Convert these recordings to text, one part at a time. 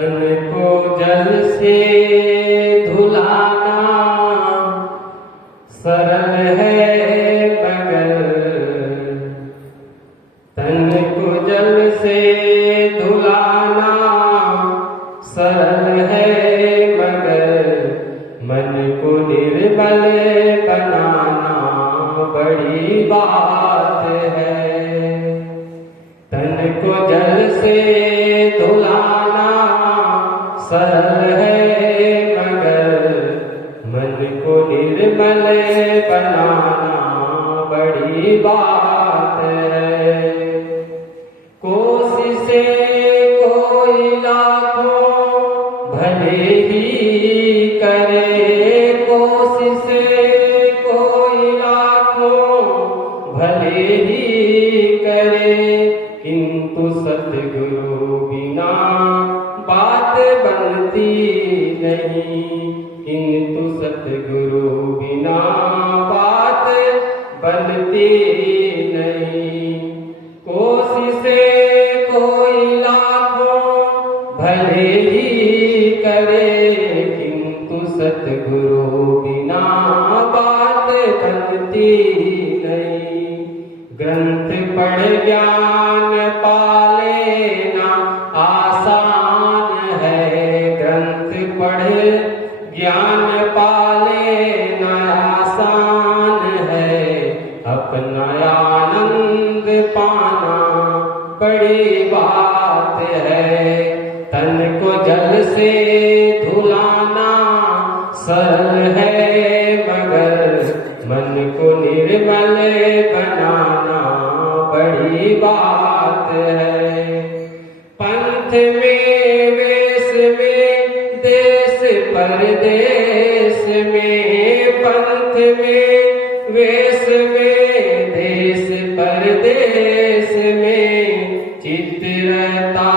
तन को जल से धुलाना सरल है मगर, तन को जल से धुलाना सरल है मगर, मन को निर्मल बनाना बड़ी बात है। तन को जल से धुलाना सरल है मगर, मन को निर्मल बनाना बड़ी बात है। कोशिशें कोई लाखों भले ही करे, कोशिशें कोई लाखों भले ही करे, किंतु सतगुरु बिना बात बनती नहीं, किंतु सतगुरु बिना बात बनती नहीं। कोशिशें कोई लाखों भले ही करे, किंतु सतगुरु बिना बात बनती नहीं। ग्रंथ पढ़ ज्ञान पा लेना आसान है, ग्रंथ पढ़ ज्ञान पा लेना आसान है, अपना आनंद पाना बड़ी बात है। तन को जल से धुलाना सरल है मगर, मन को निर्मल बनाना बड़ी बात है। पंथ में वेश में देश परदेश में, पंथ में वेश में देश परदेश में, चित्त रहता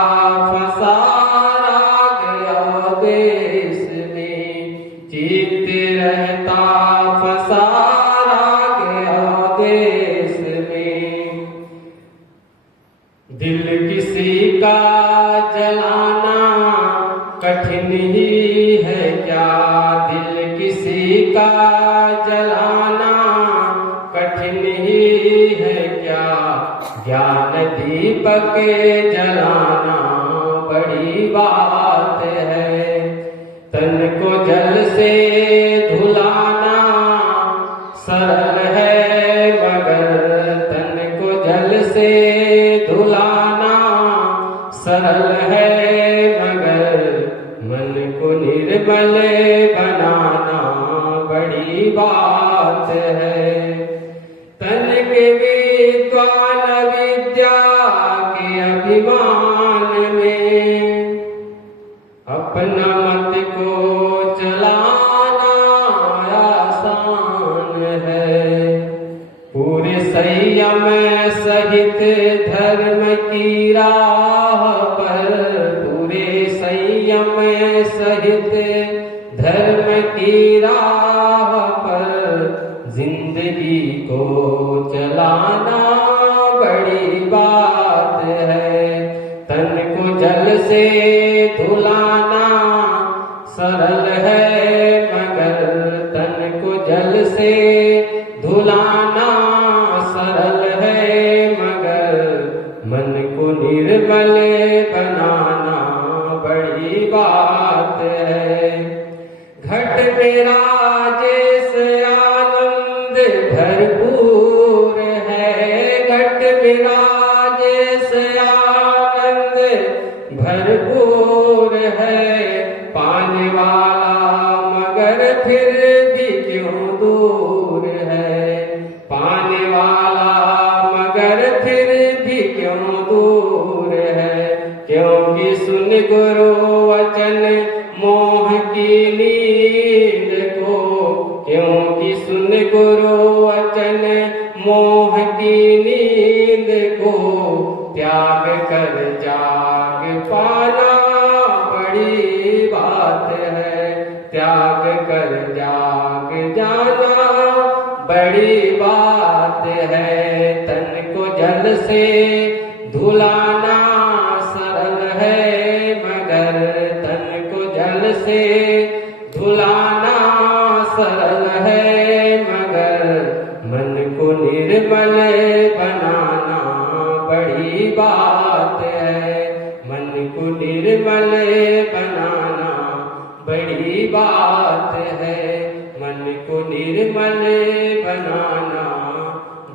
फंसा राग देश में, चित्त रहता फंसा राग देश में। दिल किसी का जलाना कठिन ही है क्या, दिल किसी का जलाना कठिन ही है क्या, ज्ञान दीपक जलाना बड़ी बात है। तन को जल से धुलाना सरल है मगर, तन को जल से धुलाना सरल है मगर, मन को निर्मल बनाना बड़ी बात है। तन के विद्वान विद्या के अभिमान में, अपना मत को चलाना आसान है। पूरे संयम सहित धर्म की राह पर, पूरे संयम सहित धर्म की राह पर, जिंदगी को चलाना बड़ी बात है। तन को जल से धुलाना सरल है मगर, तन को जल से धुलाना सरल है मगर, मन को निर्मल बनाना बड़ी बात है। घट में राजेश आनंद भरपूर है, घट में राजेश आनंद भरपूर है, पाने वाला मगर फिर भी क्यों दूर है, पाने वाला मगर फिर भी क्यों दूर है। क्योंकि सुन गुरु वचन मोह की नींद को, क्योंकि सुन गुरु वचन मोह की नींद को, त्याग कर जाग पाना बड़ी बात है, त्याग कर जाग जाना बड़ी बात है। तन को जल से धुलाना सरल है मगर, से धुलाना सरल है, मगर मन को निर्मल बनाना बड़ी बात है। मन को निर्मल बनाना बड़ी बात है। मन को निर्मल बनाना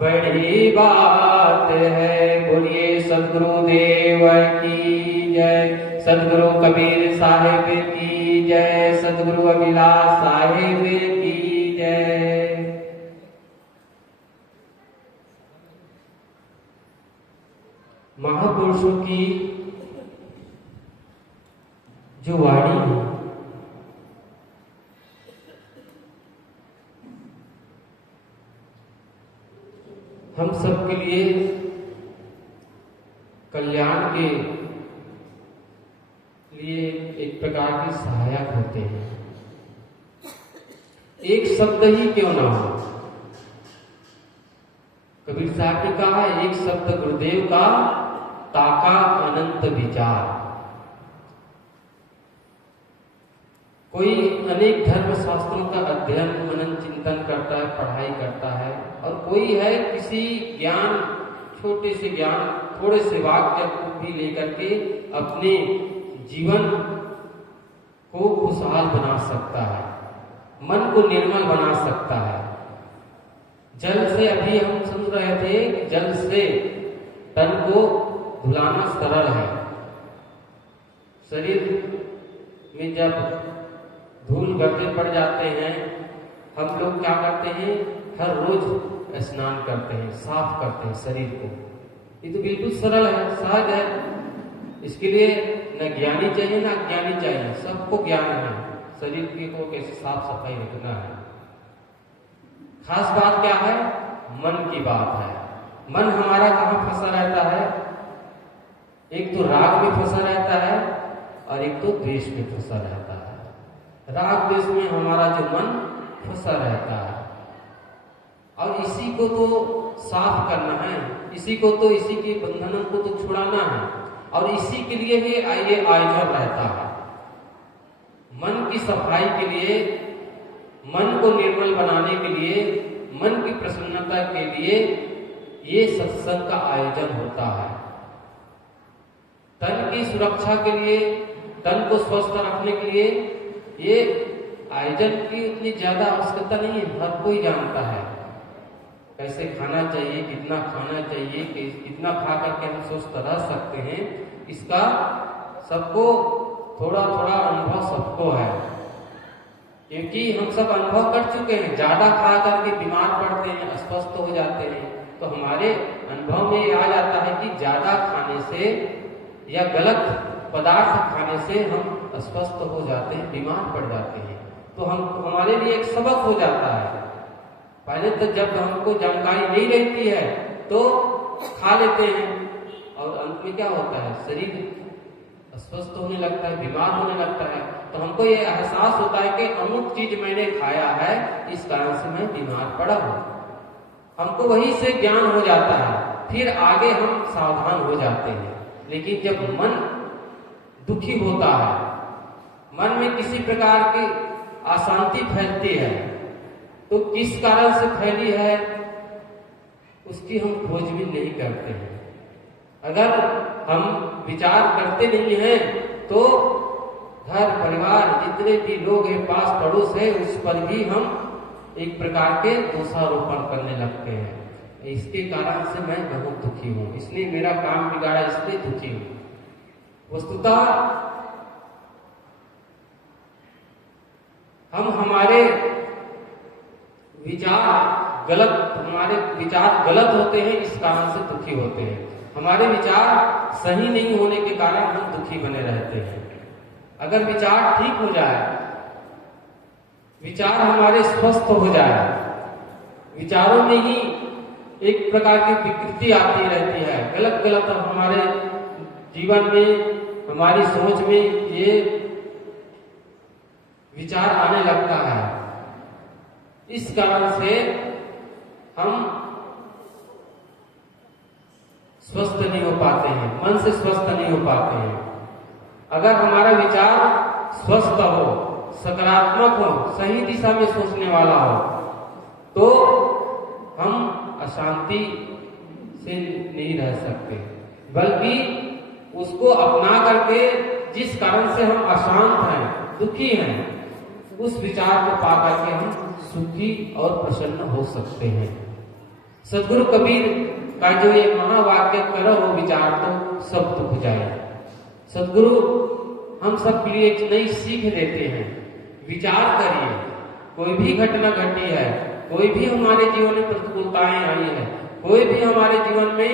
बड़ी बात है। बोलिए सद्गुरुदेव की जय, सद्गुरु कबीर साहिब की जय, सद्गुरु अभिलाष साहिब की जय। महापुरुषों की जो वाणी है, हम सबके लिए कल्याण के लिए एक प्रकार के सहायक होते हैं। एक शब्द ही क्यों ना हो, कबीर साहब ने कहा, एक शब्द गुरुदेव का ताका अनंत विचार। कोई अनेक धर्म शास्त्रों का अध्ययन मनन चिंतन करता है, पढ़ाई करता है, और कोई है किसी ज्ञान, छोटे से ज्ञान, थोड़े से वाक्य को भी लेकर के अपने जीवन को खुशहाल बना सकता है, मन को निर्मल बना सकता है। जल से, अभी हम सुन रहे थे कि जल से तन को धुलाना सरल है। शरीर में जब धूल गड्ढे पड़ जाते हैं, हम लोग क्या करते हैं, हर रोज स्नान करते हैं, साफ करते हैं शरीर को। ये तो बिल्कुल सरल है, सहज है। इसके लिए न ज्ञानी चाहिए ना अज्ञानी चाहिए, सबको ज्ञान है शरीर को कैसे साफ सफाई रखना है। खास बात क्या है, मन की बात है। मन हमारा कहाँ फंसा रहता है, एक तो राग में फंसा रहता है और एक तो द्वेष में फंसा रहता है। राग द्वेष में हमारा जो मन फंसा रहता है, और इसी को तो साफ करना है, इसी को तो, इसी के बंधनों को तो छुड़ाना है, और इसी के लिए ही ये आयोजन रहता है। मन की सफाई के लिए, मन को निर्मल बनाने के लिए, मन की प्रसन्नता के लिए ये सत्संग का आयोजन होता है। तन की सुरक्षा के लिए, तन को स्वस्थ रखने के लिए ये आयोजन की उतनी ज्यादा आवश्यकता नहीं है। हर कोई जानता है कैसे खाना चाहिए, कितना खाना चाहिए, कितना खा करके हम स्वस्थ रह सकते हैं, इसका सबको थोड़ा थोड़ा अनुभव सबको है, क्योंकि हम सब अनुभव कर चुके हैं। ज्यादा खा करके बीमार पड़ते हैं, अस्वस्थ हो जाते हैं। तो हमारे अनुभव में आ जाता है कि ज्यादा खाने से या गलत पदार्थ खाने से हम अस्वस्थ हो जाते हैं, बीमार पड़ जाते हैं। तो हम, हमारे लिए एक सबक हो जाता है। पहले तो जब हमको जानकारी नहीं रहती है तो खा लेते हैं, और अंत में क्या होता है, शरीर अस्वस्थ होने लगता है, बीमार होने लगता है। तो हमको ये एहसास होता है कि अमुक चीज मैंने खाया है, इस कारण से मैं बीमार पड़ा हूं। हमको वही से ज्ञान हो जाता है, फिर आगे हम सावधान हो जाते हैं। लेकिन जब मन दुखी होता है, मन में किसी प्रकार की अशांति फैलती है, तो किस कारण से फैली है उसकी हम खोजबीन नहीं करते हैं। अगर हम विचार करते नहीं हैं तो घर परिवार जितने भी लोग हैं, पास पड़ोस है, उस पर भी हम एक प्रकार के दोषारोपण करने लगते हैं। इसके कारण से मैं बहुत दुखी हूं, इसलिए मेरा काम बिगाड़ा, इसलिए दुखी हूं। वस्तुतः हम हमारे हमारे विचार गलत होते हैं, इस कारण से दुखी होते हैं। हमारे विचार सही नहीं होने के कारण हम दुखी बने रहते हैं। अगर विचार ठीक हो जाए, विचार हमारे स्वस्थ हो जाए, विचारों में ही एक प्रकार की विकृति आती रहती है, गलत गलत हमारे जीवन में, हमारी सोच में ये विचार आने लगता है। इस कारण से हम स्वस्थ नहीं हो पाते हैं, मन से स्वस्थ नहीं हो पाते हैं। अगर हमारा विचार स्वस्थ हो, सकारात्मक हो, सही दिशा में सोचने वाला हो, तो हम अशांति से नहीं रह सकते, बल्कि उसको अपना करके जिस कारण से हम अशांत हैं, दुखी हैं, उस विचार को पा करके हम सुखी और प्रसन्न हो सकते हैं। सदगुरु कबीर का जो ये महावाक्य करो वो विचार तो सब दुख जाए। सदगुरु हम सब के लिए एक नई सीख देते हैं। विचार करिए, कोई भी घटना घटी है, कोई भी हमारे जीवन में प्रतिकूलताएं आई है, कोई भी हमारे जीवन में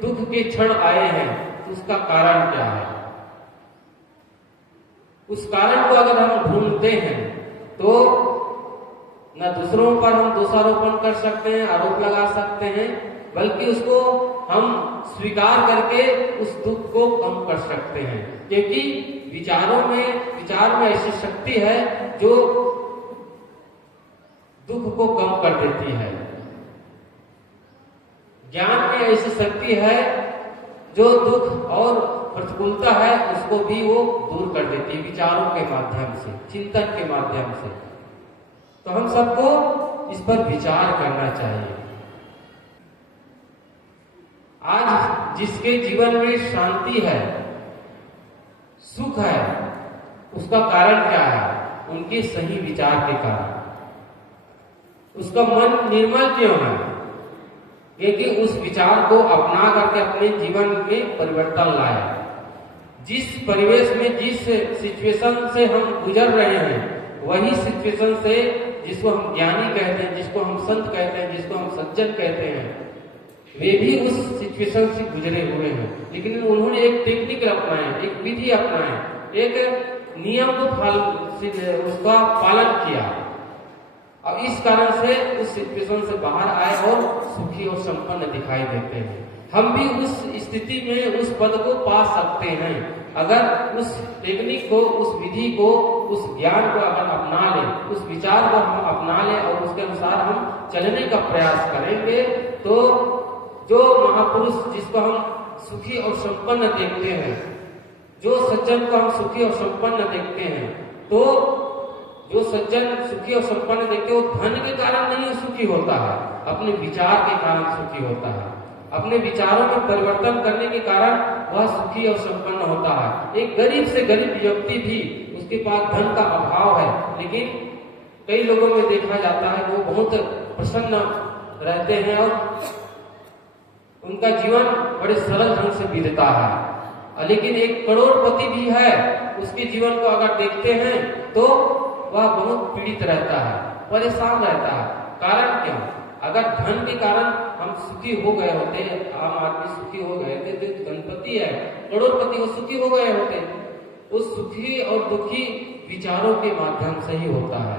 दुख के क्षण आए हैं, तो उसका कारण क्या है? उस कारण को अगर हम ढूंढते हैं तो न दूसरों पर हम दोषारोपण कर सकते हैं, आरोप लगा सकते हैं, बल्कि उसको हम स्वीकार करके उस दुख को कम कर सकते हैं। क्योंकि विचार में ऐसी शक्ति है जो दुख को कम कर देती है। ज्ञान में ऐसी शक्ति है जो दुख और प्रतिकूलता है उसको भी वो दूर कर देती है, विचारों के माध्यम से, चिंतन के माध्यम से। तो हम सबको इस पर विचार करना चाहिए। आज जिसके जीवन में शांति है, सुख है, उसका कारण क्या है? उनके सही विचार के कारण। उसका मन निर्मल क्यों है? क्योंकि उस विचार को अपना करके अपने जीवन में परिवर्तन लाए। जिस परिवेश में, जिस सिचुएशन से हम गुजर रहे हैं, वही सिचुएशन से, जिसको हम ज्ञानी कहते हैं, जिसको हम संत कहते हैं, जिसको हम सज्जन कहते हैं, वे भी उस सिचुएशन से गुजरे हुए हैं, लेकिन उन्होंने एक टेक्निक अपनाया, एक विधि अपनाया, एक नियम को उसका पालन किया, और इस कारण से उस सिचुएशन से बाहर आए और सुखी और संपन्न दिखाई देते हैं। हम भी उस स्थिति में उस पद को पा सकते हैं अगर उस टेक्निक को, उस विधि को, उस ज्ञान को अगर अपना लें, उस विचार को हम अपना लें और उसके अनुसार हम चलने का प्रयास करेंगे, तो जो महापुरुष जिसको हम सुखी और संपन्न देखते हैं, जो सज्जन को हम सुखी और संपन्न देखते हैं, तो जो सज्जन सुखी और संपन्न देखते हैं, वो धन के कारण नहीं सुखी होता है, अपने विचार के कारण सुखी होता है। अपने विचारों में परिवर्तन करने के कारण वह सुखी और संपन्न होता है। एक गरीब से गरीब व्यक्ति भी, उसके पास धन का अभाव है, लेकिन कई लोगों में देखा जाता है वो बहुत प्रसन्न रहते हैं और उनका जीवन बड़े सरल ढंग से बीतता है। लेकिन एक करोड़पति भी है, उसके जीवन को अगर देखते हैं तो वह बहुत पीड़ित रहता है, परेशान रहता है। कारण क्यों? अगर धन के कारण हम सुखी हो गए होते, आम आदमी सुखी हो गए थे, जो धनपति है, करोड़पति, वो सुखी हो गए होते, उस सुखी और दुखी विचारों के माध्यम से ही होता है।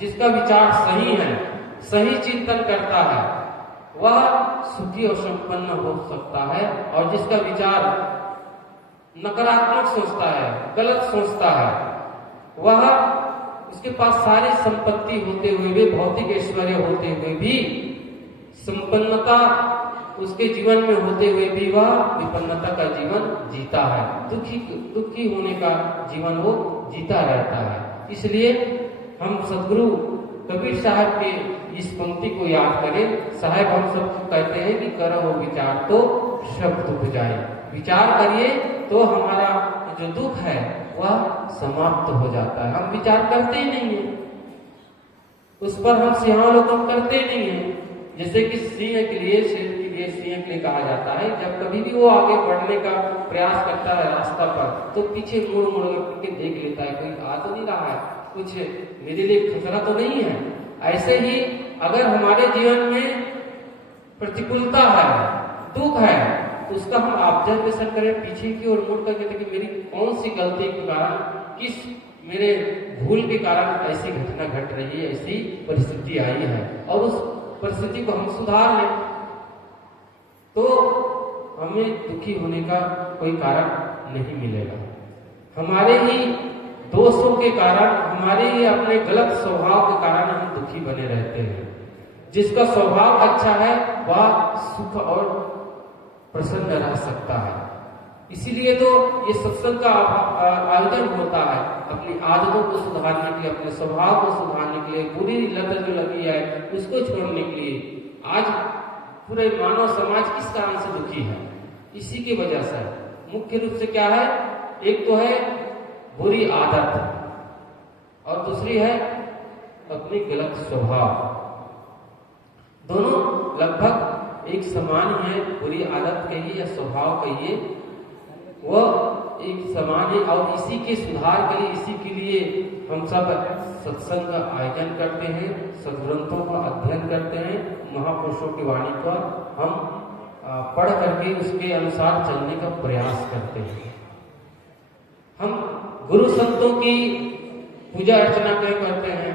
जिसका विचार सही है, सही चिंतन करता है, वह सुखी और संपन्न हो सकता है, और जिसका विचार नकारात्मक सोचता है, गलत सोचता है, वह उसके पास सारी संपत्ति होते हुए भी, भौतिक ऐश्वर्य होते हुए भी, संपन्नता उसके जीवन में होते हुए भी वह विपन्नता का जीवन जीता है, दुखी होने का जीवन वो जीता रहता है। इसलिए हम सदगुरु कबीर साहब के इस पंक्ति को याद करें। साहब हम सबको कहते हैं कि करो वो विचार तो सब दुख जाए। विचार करिए तो हमारा जो दुख है वह समाप्त हो जाता है। हम विचार करते ही नहीं है, उस पर हम सिंहावलोकन करते ही नहीं है। जैसे कि सिंह के लिए, शेर के लिए, सिंह के लिए कहा जाता है, जब कभी भी वो आगे बढ़ने का प्रयास करता है रास्ता पर, तो पीछे मुड़ के देख लेता है, कोई आ तो नहीं रहा है, कुछ मेरे लिए खतरा तो नहीं है। ऐसे ही अगर हमारे जीवन में प्रतिकूलता है, दुख है, तो उसका हम ऑब्जर्वेशन करें, पीछे की ओर मुड़ करके देखें, मेरी कौन सी गलती के कारण, किस मेरे भूल के कारण ऐसी घटना घट रही है, ऐसी परिस्थिति आई है, और उस परिस्थिति को हम सुधार लें, तो हमें दुखी होने का कोई कारण नहीं मिलेगा। हमारे ही दोषों के कारण, हमारे ही अपने गलत स्वभाव के कारण हम दुखी बने रहते हैं। जिसका स्वभाव अच्छा है वह सुख और प्रसन्न रह सकता है। इसीलिए तो ये सत्संग का आयोजन होता है, अपनी आदतों को सुधारने के लिए, अपने स्वभाव को सुधारने के लिए, बुरी लत जो लगी है उसको छोड़ने के लिए। आज पूरे मानव समाज किस कारण से दुखी है? इसी की वजह से। मुख्य रूप से क्या है? एक तो है बुरी आदत और दूसरी है अपनी गलत स्वभाव। दोनों लगभग एक समान ही है, बुरी आदत कहिए या स्वभाव कहिए, वह एक समान है। और इसी के सुधार के लिए, इसी के लिए हम सब सत्संग का आयोजन करते हैं, सद्ग्रंथों का अध्ययन करते हैं, महापुरुषों की वाणी का हम पढ़ करके उसके अनुसार चलने का प्रयास करते हैं। हम गुरु संतों की पूजा अर्चना क्यों करते हैं?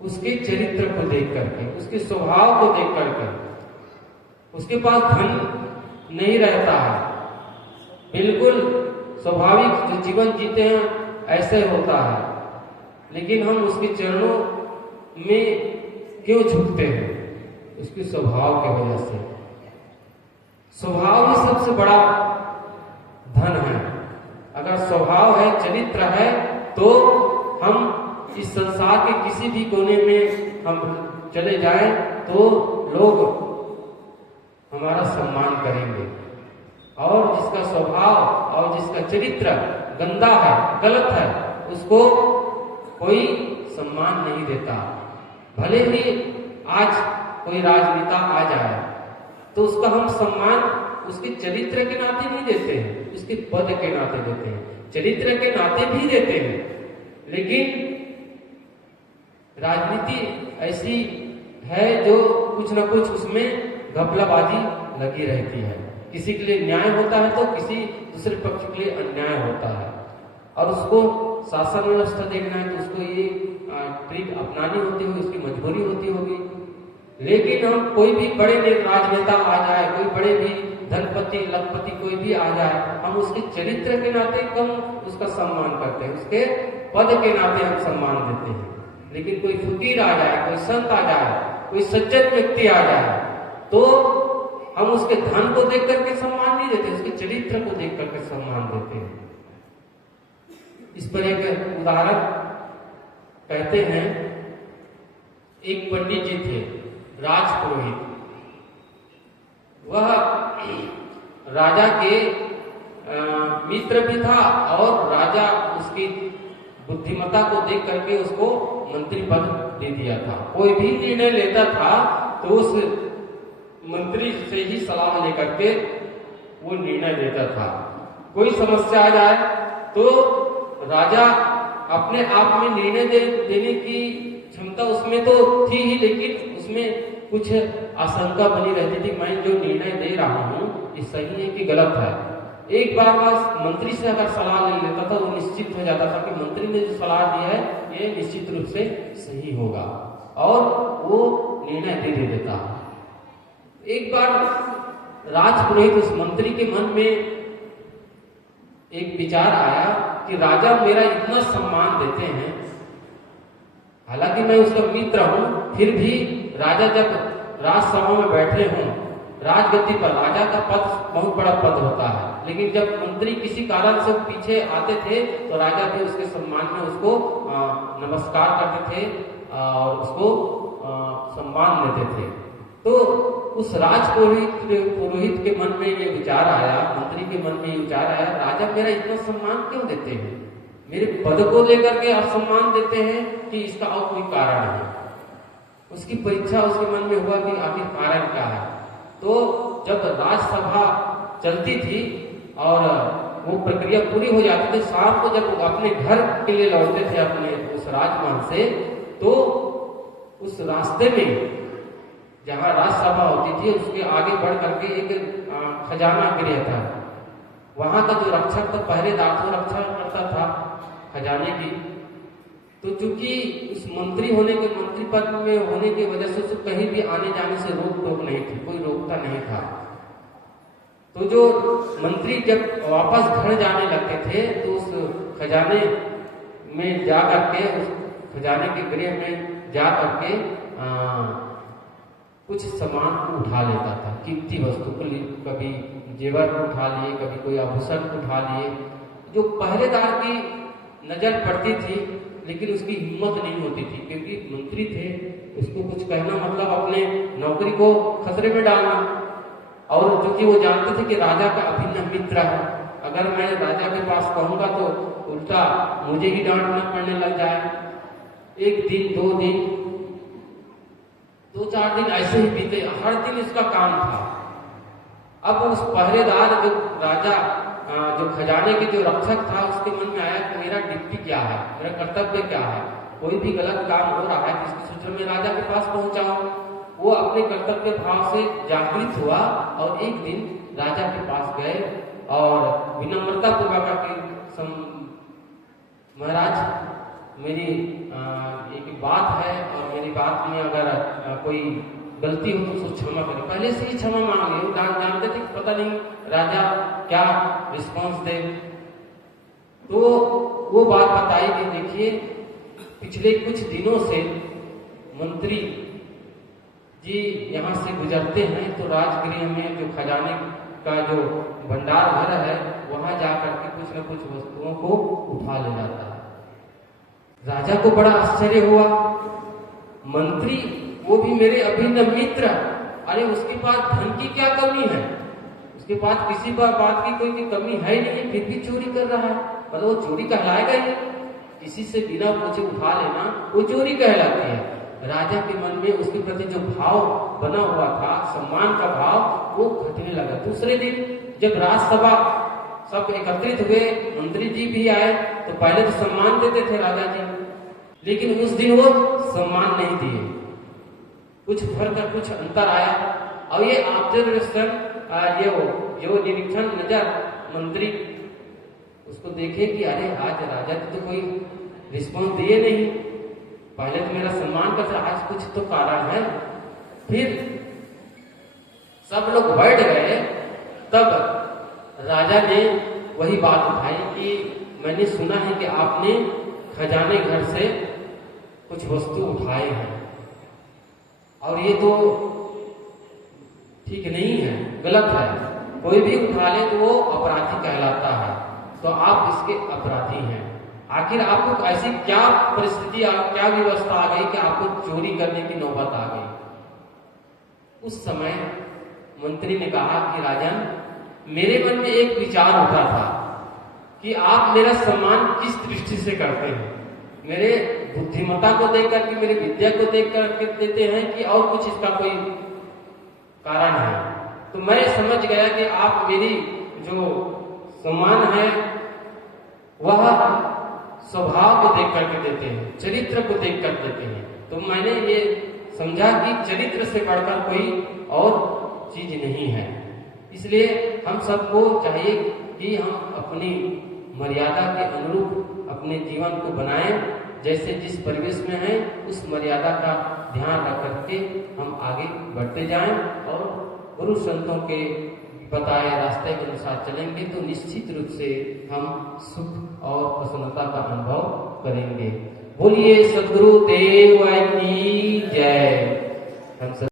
उसके चरित्र को देख करके, उसके स्वभाव को देख करके। उसके पास धन नहीं रहता है, बिल्कुल स्वाभाविक जो जीवन जीते हैं ऐसे होता है, लेकिन हम उसके चरणों में क्यों झुकते हैं? उसके स्वभाव की वजह से। स्वभाव ही सबसे बड़ा धन है। अगर स्वभाव है, चरित्र है, तो हम इस संसार के किसी भी कोने में हम चले जाएं तो लोग हमारा सम्मान करेंगे। और जिसका स्वभाव और जिसका चरित्र गंदा है, गलत है, उसको कोई सम्मान नहीं देता। भले ही आज कोई राजनेता आ जाए तो उसका हम सम्मान उसके चरित्र के नाते नहीं देते हैं, उसके पद के नाते देते हैं। चरित्र के नाते भी देते हैं, लेकिन राजनीति ऐसी है जो कुछ न कुछ उसमें घपलाबाजी लगी रहती है। किसी के लिए न्याय होता है तो किसी दूसरे पक्ष के लिए अन्याय होता है, और उसको शासन व्यवस्था देखना है तो उसको ये ट्रिक अपनानी होती होगी, उसकी मजबूरी होती होगी। लेकिन हम कोई भी बड़े राजनेता आ जाए, कोई बड़े भी धनपति लखपति कोई भी आ जाए, हम उसके चरित्र के नाते कम उसका सम्मान करते हैं, उसके पद के नाते हम सम्मान देते हैं। लेकिन कोई फकीर आ जाए, कोई संत आ जाए, कोई सज्जन व्यक्ति आ जाए, तो हम उसके धन को देख करके सम्मान नहीं देते, उसके चरित्र को देख करके सम्मान देते हैं। इस पर एक उदाहरण कहते हैं। एक पंडित जी थे, राजपुरोहित। वह राजा के मित्र भी था, और राजा उसकी बुद्धिमत्ता को देख करके उसको मंत्री पद दे दिया था। कोई भी निर्णय लेता था तो उस मंत्री से ही सलाह लेकर के वो निर्णय लेता था। कोई समस्या आ जाए तो राजा अपने आप में निर्णय देने की क्षमता उसमें तो थी ही, लेकिन उसमें कुछ आशंका बनी रहती थी, मैं जो निर्णय दे रहा हूँ ये सही है कि गलत है। एक बार बस मंत्री से अगर सलाह ले लेता था तो निश्चित हो जाता था कि मंत्री ने जो सलाह दी है ये निश्चित रूप से सही होगा, और वो निर्णय दे देता। एक बार राजपुरोहित उस मंत्री के मन में एक विचार आया कि राजा मेरा इतना सम्मान देते हैं, हालांकि मैं उसका मित्र हूं, फिर भी राजा जब राजसभा में बैठे हों, राजगद्दी पर, राजा का पद बहुत बड़ा पद होता है, लेकिन जब मंत्री किसी कारण से पीछे आते थे तो राजा भी उसके सम्मान में उसको नमस्कार करते थे और उसको सम्मान देते थे। तो उस पुरोहित के मन में ये विचार आया, मंत्री के मन में ये विचार आया, राजा मेरा इतना सम्मान क्यों देते हैं? मेरे पद को लेकर के आप सम्मान देते हैं कि इसका और कोई कारण है? उसकी परीक्षा उसके मन में हुआ कि आखिर कारण क्या है। तो जब राजसभा चलती थी और वो प्रक्रिया पूरी हो जाती थी, शाम को जब अपने घर के लिए लौटते थे अपने उस राजमहल से, तो उस रास्ते में जहाँ राजसभा होती थी उसके आगे बढ़ करके एक खजाना गृह था। वहां का जो रक्षक था, पहरेदार था, रक्षा करता था खजाने की। तो चूंकि उस मंत्री पद में होने की वजह से उसको कहीं भी आने जाने से रोक टोक नहीं थी, कोई रोकता नहीं था। तो जो मंत्री जब वापस घर जाने लगते थे तो उस खजाने में जा करके, उस खजाने के गृह में जा करके कुछ सामान को उठा लेता था, कीमती वस्तु को, कभी जेवर उठा लिए, कभी कोई आभूषण उठा लिए। जो पहरेदार की नजर पड़ती थी लेकिन उसकी हिम्मत नहीं होती थी, क्योंकि मंत्री थे, उसको कुछ कहना मतलब अपने नौकरी को खतरे में डालना। और क्योंकि वो जानते थे कि राजा का अभिन्न मित्र है, अगर मैं राजा के पास कहूंगा तो उल्टा मुझे ही डांटना पड़ने लग जाए। एक दिन, 2 दिन, 2-4 दिन ऐसे ही बीते, हर दिन इसका काम था। अब उस पहरेदार जो राजा जो खजाने के जो रक्षक था, उसके मन में आया कि मेरा ड्यूटी क्या है, मेरा कर्तव्य क्या है। कोई भी गलत काम हो रहा है जिसकी सूचना में राजा के पास पहुंचाऊं। वो अपने कर्तव्य भाव से जागृत हुआ और एक दिन राजा के पास गए और विनम्रता पूर्वक महाराज, मेरी एक बात है और मेरी बात में अगर कोई गलती हो तो उसको क्षमा करें। पहले से ही क्षमा मांग ली, वो जानते थे कि पता नहीं राजा क्या रिस्पॉन्स दे। तो वो बात बताई कि देखिए, पिछले कुछ दिनों से मंत्री जी यहाँ से गुजरते हैं तो राजगृह में जो खजाने का जो भंडार घर है वहां जाकर के कुछ न कुछ वस्तुओं को उठा ले जाता है। राजा को बड़ा आश्चर्य हुआ, मंत्री वो भी मेरे अभिन्न मित्र, अरे उसके पास धन की क्या कमी है, उसके पास किसी बात की कोई कमी है नहीं, फिर भी चोरी कर रहा है। मतलब वो चोरी कहलाएगा ही, किसी से बिना पूछे उठा लेना वो चोरी कहलाती है। राजा के मन में उसके प्रति जो भाव बना हुआ था, सम्मान का भाव, वो घटने लगा। दूसरे दिन जब राजसभा सब एकत्रित हुए, मंत्री जी भी आए, तो पहले तो सम्मान देते थे राजा जी, लेकिन उस दिन वो सम्मान नहीं दिए, कुछ फर्क, कुछ अंतर आया। और ये ऑब्जर्वेशन, ये निरीक्षण नजर मंत्री उसको देखे कि अरे आज राजा जी तो कोई रिस्पॉन्स दिए नहीं, पहले तो मेरा सम्मान कर, आज कुछ तो कारण है। फिर सब लोग बैठ गए, तब राजा ने वही बात उठाई कि मैंने सुना है कि आपने खजाने घर से कुछ वस्तु उठाए हैं और ये तो ठीक नहीं है, गलत है। कोई भी उठा ले तो वो अपराधी कहलाता है, तो आप इसके अपराधी हैं। आखिर आपको ऐसी क्या परिस्थिति, क्या व्यवस्था आ गई कि आपको चोरी करने की नौबत आ गई। उस समय मंत्री ने कहा कि राजन, मेरे मन में एक विचार उठा था कि आप मेरा सम्मान किस दृष्टि से करते हैं, मेरे बुद्धिमत्ता को देख करके, मेरी विद्या को देख करके देते हैं कि और कुछ इसका कोई कारण है। तो मैं समझ गया कि आप मेरी जो सम्मान है वह स्वभाव को देख करके देते हैं, चरित्र को देख कर देते हैं। तो मैंने ये समझा कि चरित्र से बढ़कर कोई और चीज नहीं है। इसलिए हम सबको चाहिए कि हम अपनी मर्यादा के अनुरूप अपने जीवन को बनाएं, जैसे जिस परिवेश में हैं उस मर्यादा का ध्यान रख करके हम आगे बढ़ते जाएं और गुरु संतों के बताए रास्ते के अनुसार चलेंगे तो निश्चित रूप से हम सुख और प्रसन्नता का अनुभव करेंगे। बोलिए सद्गुरु देव की जय। हम